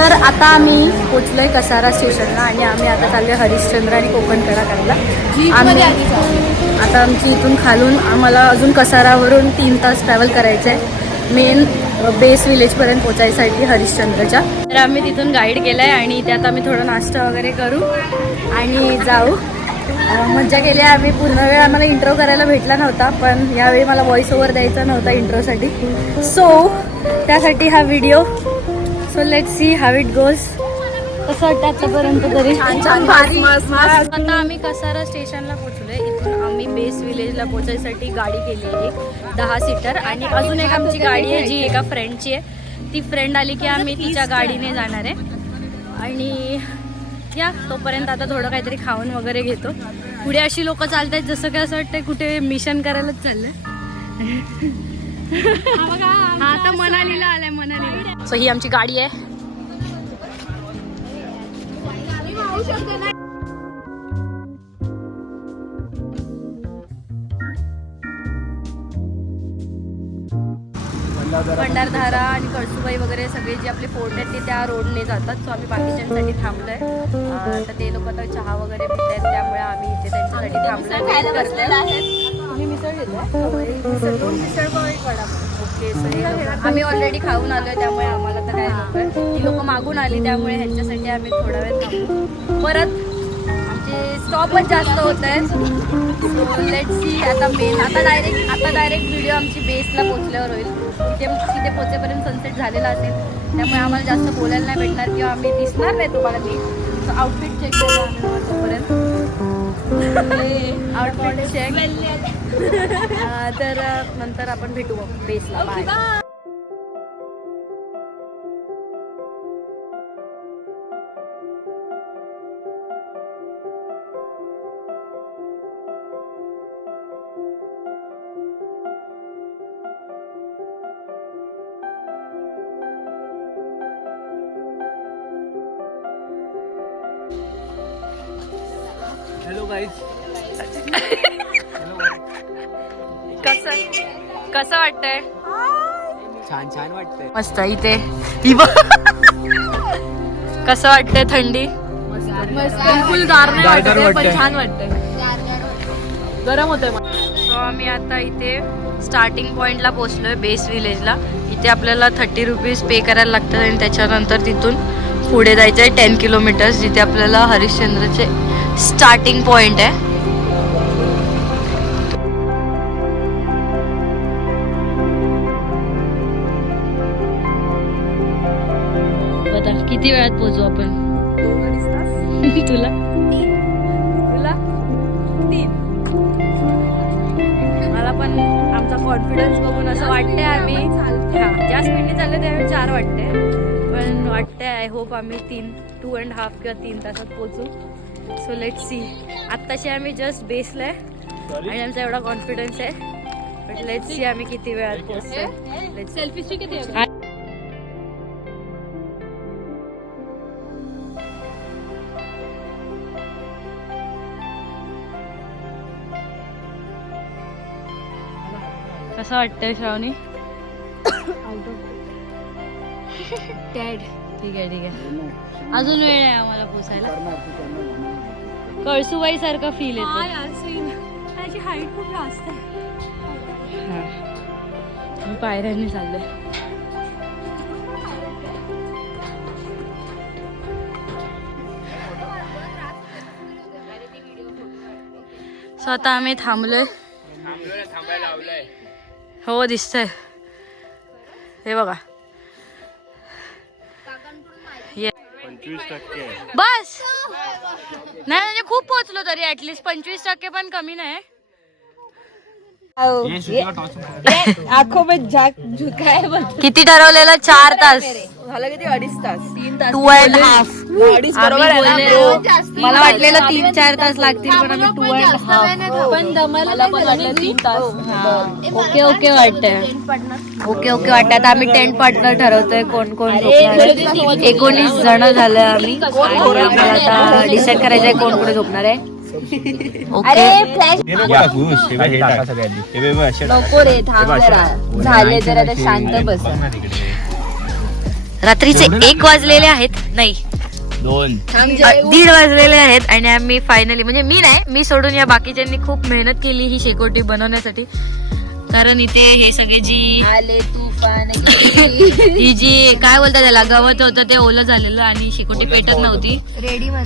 तर आता आम्ही पोचलोय कसारा स्टेशनला आणि आम्ही आता चाललोय हरिश्चंद्र आणि कोकणकडा करायला. आम्ही आता आमची इथून खालून आम्हाला अजून कसारावरून 3 तास ट्रॅव्हल करायचं आहे मेन बेस विलेजपर्यंत पोचायसाठी हरिश्चंद्रच्या. तर आम्ही तिथून गाईड केलं आहे आणि त्यात आम्ही थोडा नाश्ता वगैरे करू आणि जाऊ. मज्जा केली आहे आम्ही. पूर्ण वेळ आम्हाला इंट्रो करायला भेटला नव्हता, पण यावेळी मला व्हॉइस ओव्हर द्यायचा नव्हता इंट्रोसाठी, सो त्यासाठी हा video. So let's see how it goes. कसं वाटतं आतापर्यंत तरी? आता आम्ही कसारा स्टेशनला पोहोचलोय. इथून आम्ही बेस विलेजला पोहोचायसाठी गाडी केली आहे 10 सीटर आणि अजून एक आमची गाडी आहे जी एका फ्रेंडची आहे. ती फ्रेंड आली की आम्ही तिच्या गाडीने जाणार आहे. आणि या तोपर्यंत आता थोडं काहीतरी खाऊन वगैरे घेतो. पुढे अशी लोक चालत आहेत जसं काय असं वाटतंय कुठे मिशन करायलाच चाललंय. हा आता मनालीला आलाय, मनालीला. सो ही आमची गाडी आहे. भंडारधारा आणि कळसुबाई वगैरे सगळे जे आपले फोर्ट आहेत ते त्या रोडने जातात. सो आम्ही बाकीच्यांसाठी थांबलोय. तर ते लोक आता चहा वगैरे पित आहेत, त्यामुळे आम्ही इथे त्यांच्यासाठी थांबलोय. तुम्ही मिसळ घेतोय? 2 मिसळ वडा. ओके. सो आम्ही ऑलरेडी खाऊन आलोय, त्यामुळे आम्हाला तर काय नको. ती लोक मागून आली, त्यामुळे ह्यांच्यासाठी आम्ही थोडा वेळ थांबू. परत आमचे स्टॉपच जास्त होत आहेत. So let's C. आता डायरेक्ट व्हिडिओ आमची बेसला पोचल्यावर होईल. तिथे पोचेपर्यंत सनसेट झालेला असेल, त्यामुळे आम्हाला जास्त बोलायला नाही भेटणार किंवा आम्ही दिसणार नाही तुम्हाला. मी आउटफिट चेक केलं आम्ही तोपर्यंत. Outfit check. तर नंतर आपण भेटू बेसला. बाय. Hello guys. कसं वाटतंय? छान वाटतंय. मस्त. इथे कसं वाटतंय? थंडी बिलकुल गार नाही वाटत, पण छान वाटतंय. गरम होतंय. सो आम्ही आता इथे स्टार्टिंग पॉइंटला पोहोचलोय बेस विलेजला. इथे आपल्याला 30 रुपीज पे करायला लागतात आणि त्याच्यानंतर तिथून पुढे जायचं आहे 10 किलोमीटर्स, जिथे आपल्याला हरिश्चंद्रचे स्टार्टिंग पॉइंट आहे. बता किती वेळात पोहोचू आपण? 2-2.5 तास. तुला 3. मला पण आमचा कॉन्फिडन्स बघून असं वाटतंय आम्ही ज्या स्पीडने चाललं त्यावेळी 4 वाटते, पण वाटतंय आय होप आम्ही 2.5 किंवा 3 तासात पोहोचू. So let's C. आत्ताशी आम्ही जस्ट बेसला आहे आणि आमचा एवढा कॉन्फिडन्स आहे, बट लेट्स सी आम्ही किती वेळात पोहोचतोय. सेल्फी स्टिक किती आहे? कसं वाटतंय श्रावणी? ठीक आहे. अजून वेळ आहे आम्हाला पोचायला. कळसुबाई सारखा फील येतो. त्याची हाईट खूप जास्त आहे. मी पायऱ्यांनी चाललोय. सो आता आम्ही थांबलोय. हो दिसतंय. हे बघा. बस नाही म्हणजे खूप पोहोचलो तरी ऍटलीस्ट 25% पण कमी नाही. आंखों में झाक झुकाय. किती ठरवलेलं? 4 तास झालं किती? 2.5 तास. 3 तास. 2.5. 2.5 बरोबर आहे ना? मला वाटलेलं 3-4 तास लागतील, पण आम्ही 2.5. पण दमाला पण वाटलं 3 तास. ओके वाटतंय. ओके वाटतंय. आता आम्ही टेंट पार्टनर ठरवतोय कोण कोण झोपणार. 19 जण झालं आम्ही आणि आम्हाला आता डिसाईड करायचंय कोण कुठे झोपणार आहे. ओके. नको रे, थांब जरा. झाले तर आता शांत बस. रात्रीचे 1 वाजलेले आहेत, नाही 1:30 वाजलेले आहेत आणि आम्ही फायनली, म्हणजे मी नाही, मी सोडून या बाकीच्यांनी खूप मेहनत केली ही शेकोटी बनवण्यासाठी. कारण इथे हे सगळे जी आले तुफान ही जी काय बोलतात त्याला, गवत होतं ते ओलं झालेलं आणि शेकोटी पेटत नव्हती.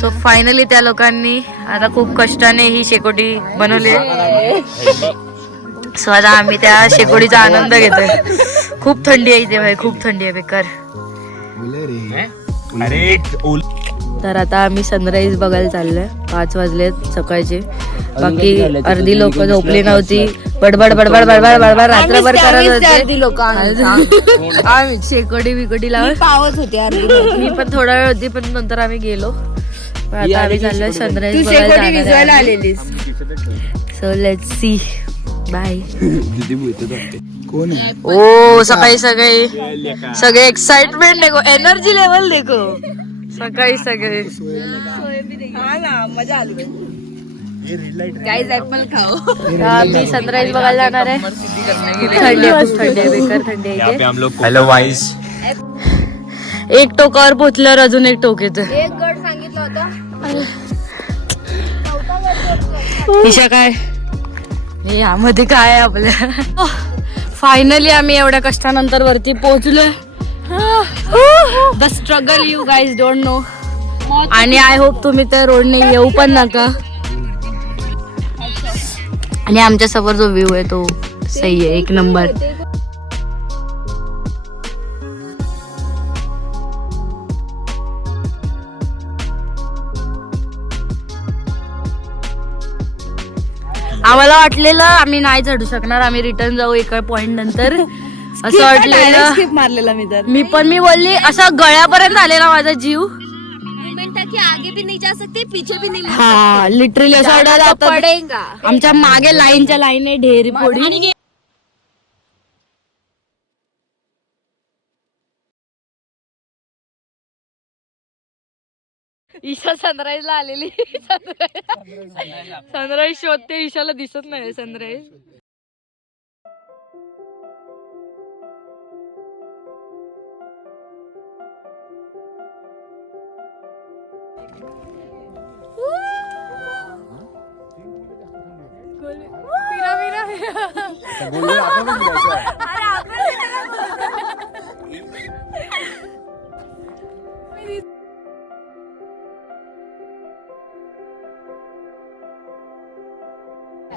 सो फायनली त्या लोकांनी आता खूप कष्टाने ही शेकोटी बनवली. सो आता आम्ही त्या शेकोटीचा आनंद घेतोय. खूप थंडी आहे इथे भाई, खूप थंडी आहे बेकार. तर आता आम्ही सनराईज बघायला चाललोय. 5 वाजलेत सकाळचे. बाकी अर्धी लोक झोपली नव्हती, बडबड बडबड बडबड बडबड रात्रभर करत होते. लोक आम्ही शेकोटी बिकोटी लावून पावत होते. मी पण थोडा वेळ होती, पण नंतर आम्ही गेलो. पण आता आम्ही चाललोय सनराईज बघायला आलेलीस. So let's see. बाय. कोण ओ सकाळी सगळे एक्साइटमेंट देखो, एनर्जी लेवल देखो सकाळी सगळे. मजा आली. गाईज ऍपल खाओ. आम्ही सनराईज बघायला जाणार आहे. थंडी आहे, खूप थंडी आहे, बेकार थंडी आहे इथे. Hello guys. एक टोकावर पोचल्यावर अजून एक टोक येतं. एक गड सांगितलं होतं. ईशा काय हे यामध्ये काय आहे आपल्या. फायनली आम्ही एवढ्या कष्टानंतर वरती पोहोचलोय. The struggle you guys don't know. आणि आय होप तुम्ही त्या रोडने येऊ पण नका. आणि आमच्या समोर जो व्ह्यू आहे तो सही आहे, 1 नंबर. आम्हाला वाटलेलं आम्ही नाही चढू शकणार, आम्ही रिटर्न जाऊ एका पॉइंट नंतर असं वाटलेलं. स्किप मारलेला मी तर. मी बोलली असं गळ्यापर्यंत आलेला माझा जीव. की आगे भी नहीं जा सकते, पीछे भी नहीं. हा लिटरली असं वाटायला आता पडेगा. आमच्या मागे लाईनच्या लाईन आहे, ढेरी फोडी. ईशा सनराईज ला आलेली. सनराईज शोधते, ईशाला दिसत नाही सनराईज.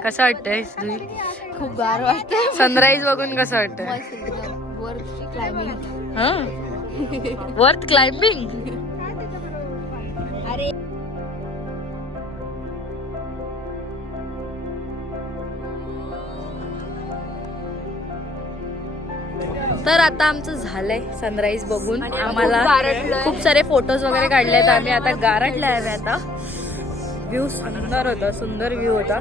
कसं वाटतंय? खूप गार वाटतंय. सनराईज बघून कसं वाटतंय? Worth climbing. अरे तर आता आमचं झालंय सनराईज बघून. आम्हाला खूप सारे फोटोज वगैरे काढलेत आम्ही. आता गारटलाय आम्ही. आता व्ह्यू सुंदर होता, सुंदर व्ह्यू होता.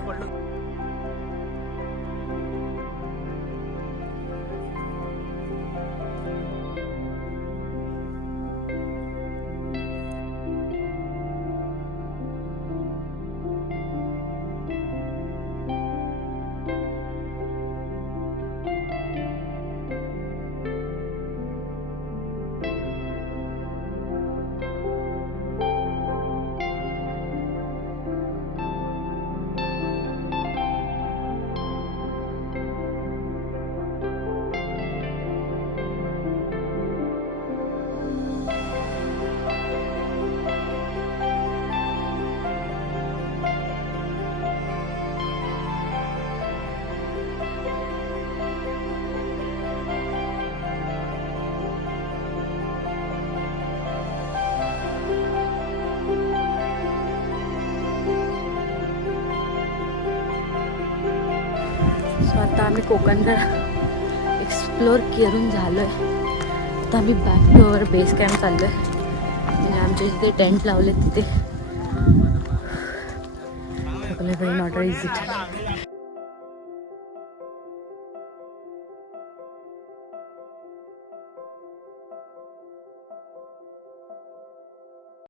सो आता आम्ही कोकणगड एक्सप्लोर करून झालोय. आता आम्ही back to our base camp चाललोय. म्हणजे आमच्या जिथे टेंट लावले तिथे. Not easy.